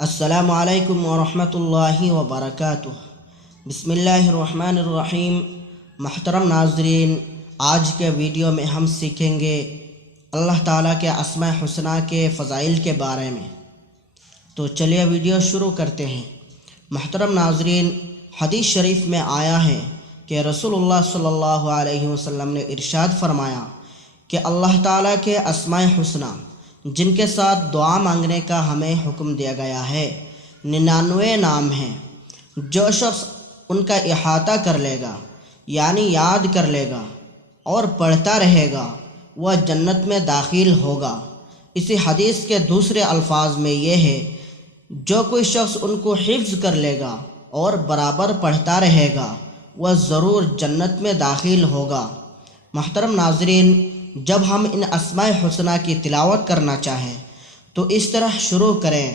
السلام علیکم ورحمۃ اللہ وبرکاتہ۔ بسم اللہ الرحمن الرحیم۔ محترم ناظرین، آج کے ویڈیو میں ہم سیکھیں گے اللہ تعالیٰ کے اسماء حسنی کے فضائل کے بارے میں۔ تو چلیے ویڈیو شروع کرتے ہیں۔ محترم ناظرین، حدیث شریف میں آیا ہے کہ رسول اللہ صلی اللہ علیہ وسلم نے ارشاد فرمایا کہ اللہ تعالیٰ کے اسماء حسنی جن کے ساتھ دعا مانگنے کا ہمیں حکم دیا گیا ہے 99 نام ہیں۔ جو شخص ان کا احاطہ کر لے گا یعنی یاد کر لے گا اور پڑھتا رہے گا وہ جنت میں داخل ہوگا۔ اسی حدیث کے دوسرے الفاظ میں یہ ہے، جو کوئی شخص ان کو حفظ کر لے گا اور برابر پڑھتا رہے گا وہ ضرور جنت میں داخل ہوگا۔ محترم ناظرین، جب ہم ان اسماء حسنی کی تلاوت کرنا چاہیں تو اس طرح شروع کریں: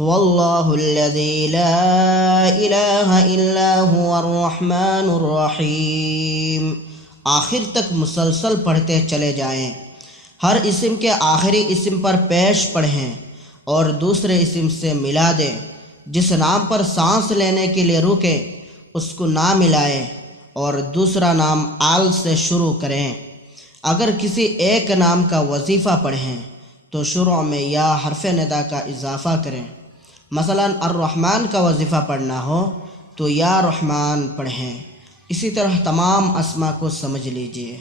هو اللہ الذی لا الہ الا هو الرحمن الرحیم، آخر تک مسلسل پڑھتے چلے جائیں۔ ہر اسم کے آخری اسم پر پیش پڑھیں اور دوسرے اسم سے ملا دیں۔ جس نام پر سانس لینے کے لیے رکے اس کو نہ ملائیں اور دوسرا نام آل سے شروع کریں۔ اگر کسی ایک نام کا وظیفہ پڑھیں تو شروع میں یا حرف ندا کا اضافہ کریں۔ مثلا الرحمن کا وظیفہ پڑھنا ہو تو یا رحمان پڑھیں۔ اسی طرح تمام اسماء کو سمجھ لیجئے۔